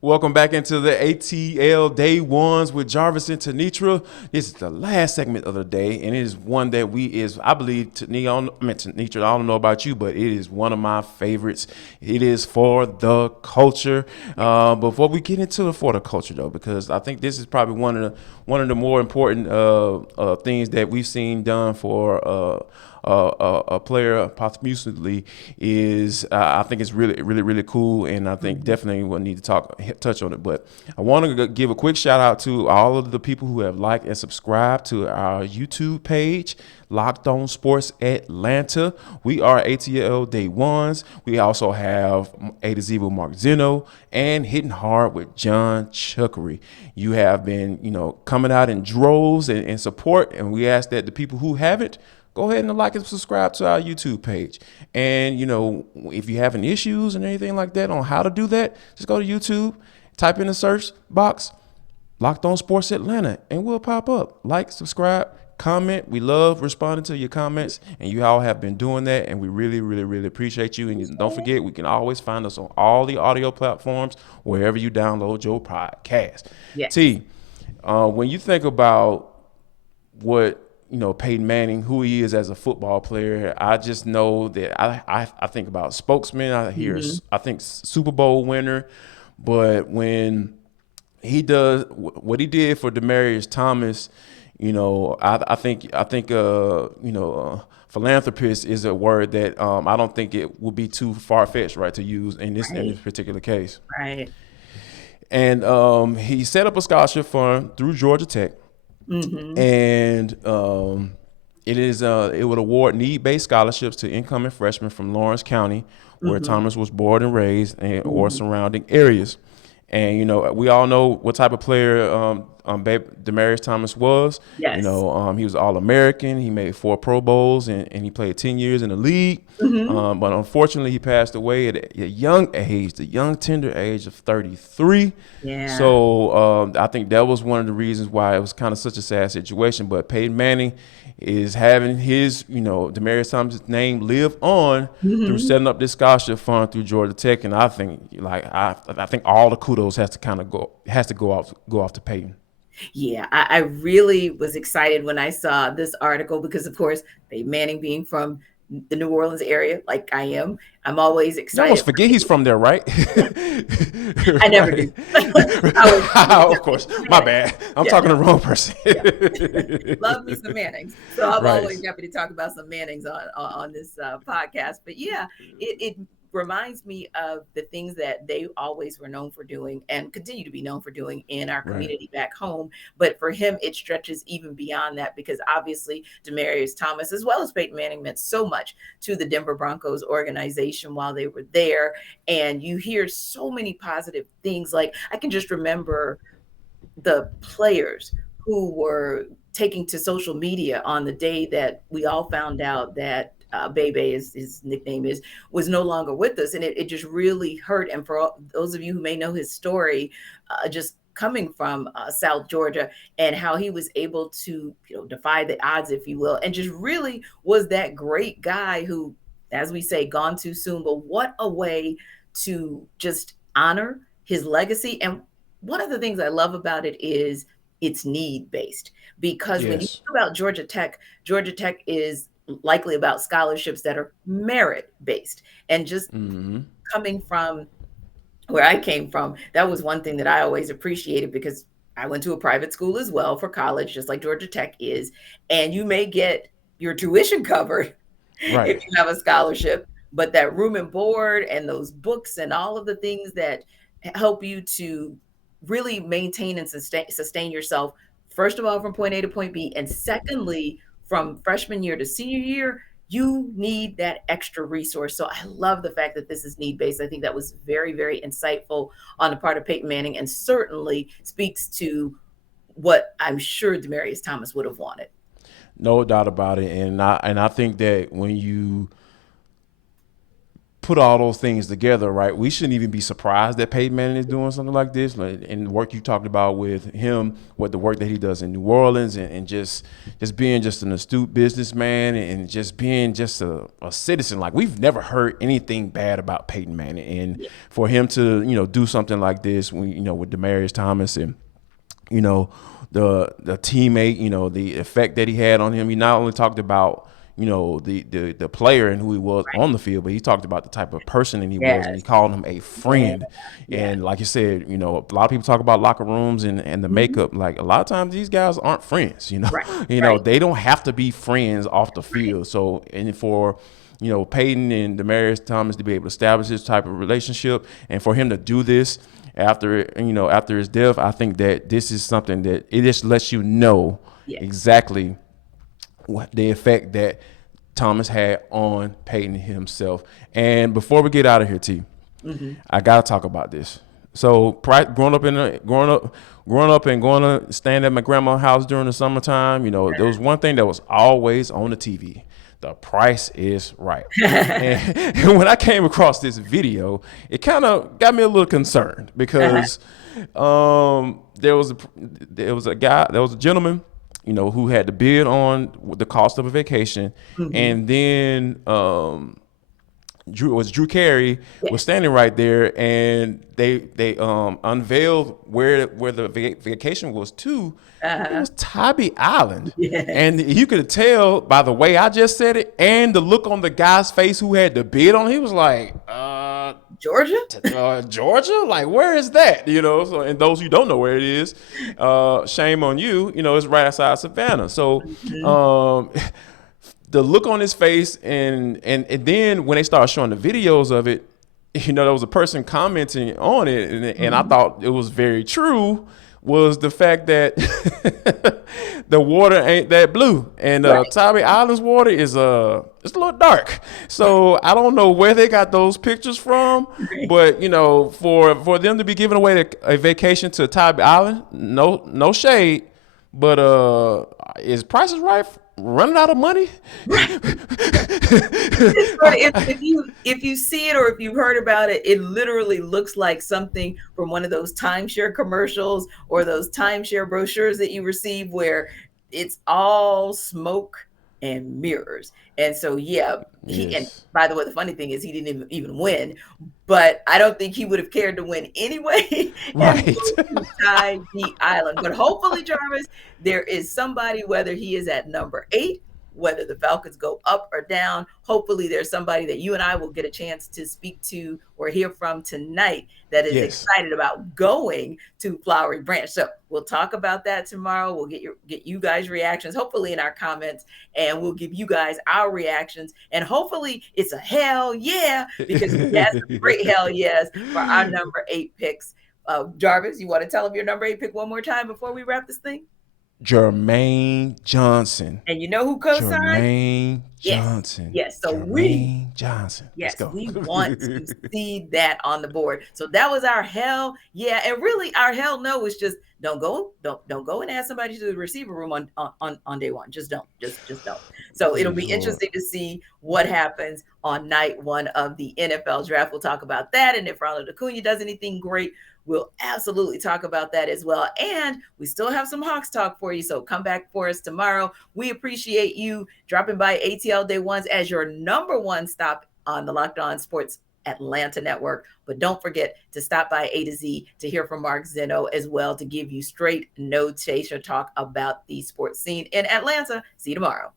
Welcome back into the ATL Day Ones with Jarvis and Tenitra. This is the last segment of the day, and it is one that I believe, Tenitra, I don't know about you, but it is one of my favorites. It is for the culture. Before we get into the for the culture, though, because I think this is probably one of the more important things that we've seen done for a player posthumously is I think it's really cool, and I think definitely we'll need to touch on it. But I want to give a quick shout out to all of the people who have liked and subscribed to our YouTube page, Locked On Sports Atlanta. We are ATL Day Ones. We also have A to Z with Mark Zeno and Hitting Hard with John Chuckery. You have been, coming out in droves and support, and we ask that the people who haven't, go ahead and like and subscribe to our YouTube page. And, if you have any issues and anything like that on how to do that, just go to YouTube, type in the search box, Locked On Sports Atlanta, and we'll pop up. Like, subscribe, comment. We love responding to your comments, and you all have been doing that, and we really appreciate you. And don't forget, we can always find us on all the audio platforms, wherever you download your podcast. Yes. T, when you think about what Peyton Manning, who he is as a football player, I just know that I think about spokesman. I think Super Bowl winner, but when he does what he did for Demaryius Thomas, I think philanthropist is a word that I don't think it would be too far fetched, right, to use in this Right. particular case. Right. And he set up a scholarship fund through Georgia Tech, Mm-hmm. and it would award need-based scholarships to incoming freshmen from Lawrence County, where Mm-hmm. Thomas was born and raised, or Mm-hmm. surrounding areas. And we all know what type of player Demaryius Thomas was. Yes. He was All-American. He made 4 Pro Bowls, and he played 10 years in the league. Mm-hmm. But unfortunately, he passed away at a young age, the young tender age of 33. Yeah. So I think that was one of the reasons why it was kind of such a sad situation. But Peyton Manning is having his, Demaryius Thomas' name live on through Mm-hmm. setting up this scholarship fund through Georgia Tech, and I think I think all the kudos has to go off to Peyton. Yeah, I really was excited when I saw this article because, of course, Peyton Manning being from the New Orleans area, like I am, I'm always You excited almost for forget he's people. from there, right? I never Right. do. I was Of course, my Manning. bad. I'm Yeah, talking no, to the wrong person. yeah. Love me some Mannings. So I'm Right. always happy to talk about some Mannings on this podcast. But yeah, it reminds me of the things that they always were known for doing and continue to be known for doing in our Right. community back home. But for him, it stretches even beyond that because obviously Demaryius Thomas, as well as Peyton Manning, meant so much to the Denver Broncos organization while they were there. And you hear so many positive things. Like I can just remember the players who were taking to social media on the day that we all found out that Bebe, is his nickname is, was no longer with us, and it just really hurt. And for those of you who may know his story, just coming from South Georgia and how he was able to defy the odds, if you will, and just really was that great guy who, as we say, gone too soon. But what a way to just honor his legacy. And one of the things I love about it is it's need based because when you Yes. think about Georgia Tech is likely about scholarships that are merit based. And just Mm-hmm. coming from where I came from, that was one thing that I always appreciated because I went to a private school as well for college, just like Georgia Tech is. And you may get your tuition covered if Right. you have a scholarship, but that room and board and those books and all of the things that help you to really maintain and sustain yourself, first of all, from point A to point B, and secondly, from freshman year to senior year, you need that extra resource. So I love the fact that this is need based. I think that was very insightful on the part of Peyton Manning and certainly speaks to what I'm sure Demaryius Thomas would have wanted. No doubt about it. And I think that when you put all those things together, right, we shouldn't even be surprised that Peyton Manning is doing something like this. And the work you talked about with him, what the work that he does in New Orleans, and just being just an astute businessman and just being just a citizen. Like, we've never heard anything bad about Peyton Manning. And for him to, do something like this, with Demaryius Thomas and, the teammate, the effect that he had on him. He not only talked about, the player and who he was on the field, but he talked about the type of person that he was, and he called him a friend. And like you said, a lot of people talk about locker rooms and the makeup. Like, a lot of times these guys aren't friends, they don't have to be friends off the field. So, and for, Peyton and Demaryius Thomas to be able to establish this type of relationship, and for him to do this after his death, I think that this is something that it just lets you know exactly what the effect that Thomas had on Peyton himself. And before we get out of here, T, I gotta talk about this. So, growing up and going to stand at my grandma's house during the summertime, there was one thing that was always on the TV. The Price is Right. and when I came across this video, it kind of got me a little concerned because there was a gentleman, who had to bid on the cost of a vacation, and then Drew Carey was standing right there, and they unveiled where the vacation was to. It was Tybee Island. And you could tell by the way I just said it and the look on the guy's face who had to bid on it. He was like, Georgia? Like, where is that? So, and those who don't know where it is, shame on you. It's right outside Savannah. So the look on his face, and then when they started showing the videos of it, there was a person commenting on it, and I thought it was very true, was the fact that the water ain't that blue, and Tybee Island's water is it's a little dark. So I don't know where they got those pictures from, but for them to be giving away a vacation to Tybee Island, no shade, but is Price is Right running out of money? if you see it or if you've heard about it, it literally looks like something from one of those timeshare commercials or those timeshare brochures that you receive where it's all smoke and mirrors. And so, and by the way, the funny thing is he didn't even win, but I don't think he would have cared to win anyway. Right. Tybee Island. But hopefully, Jarvis, there is somebody, whether he is at number 8, whether the Falcons go up or down, hopefully there's somebody that you and I will get a chance to speak to or hear from tonight that is excited about going to Flowery Branch. So we'll talk about that tomorrow. We'll get you guys' reactions, hopefully in our comments, and we'll give you guys our reactions. And hopefully it's a hell yeah, because we had some great hell yes for our number 8 picks. Jarvis, you want to tell them your number 8 pick one more time before we wrap this thing? Jermaine Johnson. And you know who co-signed? Jermaine Johnson. Yes. So Jermaine Johnson. Yes, we want to see that on the board. So that was our hell yeah, and really our hell no was just don't go and ask somebody to the receiver room on day one. Just don't. Just don't. So it'll be interesting to see what happens on night 1 of the NFL draft. We'll talk about that, and if Ronald Acuna does anything great, we'll absolutely talk about that as well. And we still have some Hawks talk for you. So come back for us tomorrow. We appreciate you dropping by ATL Day Ones as your number 1 stop on the Locked On Sports Atlanta Network. But don't forget to stop by A to Z to hear from Mark Zeno as well, to give you straight, no chaser talk about the sports scene in Atlanta. See you tomorrow.